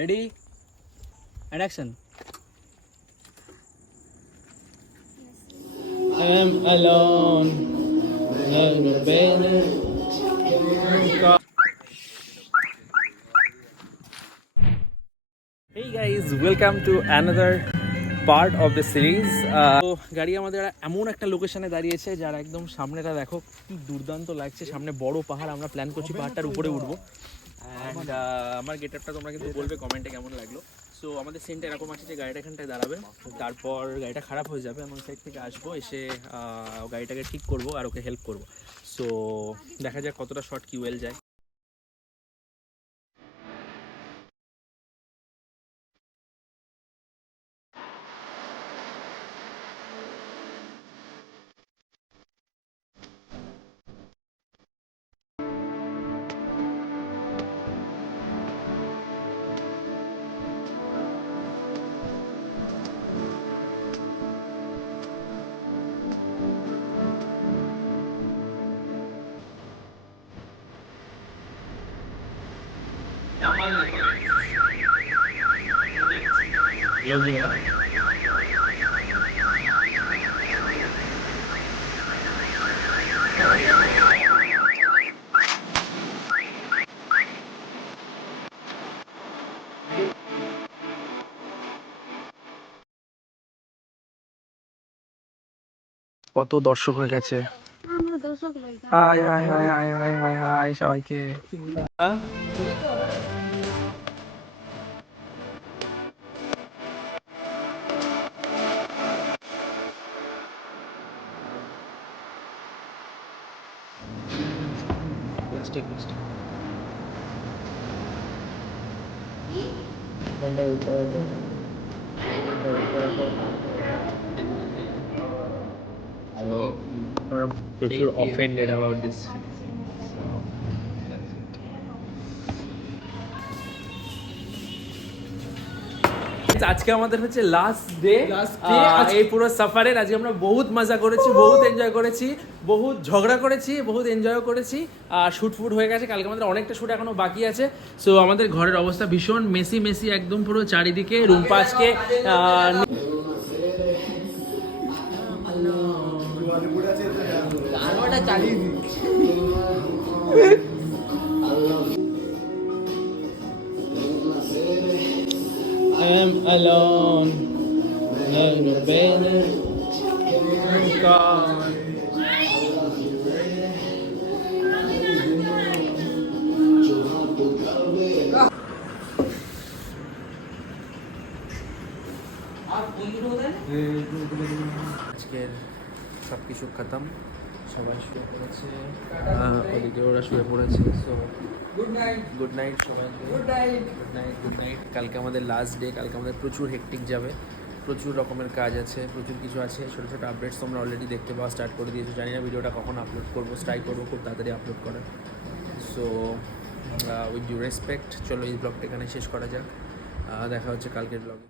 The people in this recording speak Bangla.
Ready and action I am alone. Hey guys, welcome to another part of the series তো গাড়ি আমাদের এমন একটা লোকেশনে দাঁড়িয়েছে যার একদম সামনেটা দেখো কি দুর্দান্ত লাগছে। সামনে বড় পাহাড় আমরা প্ল্যান করছি পাহাড়টার উপরে উঠবো। অ্যান্ড আমার গেটআপটা তোমরা কিন্তু বলবে কমেন্টে কেমন লাগল। সো আমাদের সিনটা এরকম আছে যে গাড়িটা এখানটায় দাঁড়াবে। তারপর গাড়িটা খারাপ হয়ে যাবে আমি সাইড থেকে আসব এসে আহ, গাড়িটাকে ঠিক করব আর ওকে হেল্প করব। সো দেখা যাক কতটা শর্ট কি ওয়েল যায়। কত দর্শক হয়ে গেছে। Hi hi hi hi hi hi hi সবাইকে। Let's ದಂಡ ಉಪಯೋಗ ದಂಡ Hello. I'm often offended about this. This আজকে আমাদের হচ্ছে লাস্ট ডে এই পুরো সাফারের আজকে আমরা বহুত মজা করেছি বহুত এনজয় করেছি বহুত ঝগড়া করেছি বহুত এনজয় করেছি। আর শুট ফুট হয়ে গেছে কালকে আমাদের অনেকটা শুট এখনও বাকি আছে। সো আমাদের ঘরের অবস্থা ভীষণ মেসি মেসি একদম পুরো চারিদিকে রুম্পা আজকে আহ, am alone. No better. God. আজকের সব কিছু খতম সবাই শুয়ে পড়েছে। ওদিকে ওরা শুয়ে পড়েছে so good night good night সবাই good night good night good night কালকে আমাদের লাস্ট ডে কালকে আমাদের প্রচুর হেকটিক যাবে। প্রচুর রকমের কাজ আছে প্রচুর কিছু আছে। ছোটো ছোটো আপডেটস তোমরা অলরেডি দেখতে পাওয়া স্টার্ট করে দিয়েছ। জানি না ভিডিওটা কখন আপলোড করব ট্রাই করব খুব তাড়াতাড়ি আপলোড করার। সো উইথ ডিউ রেসপেক্ট চলো এই ব্লগটা এখানে শেষ করা যাক। দেখা হচ্ছে কালকের ব্লগে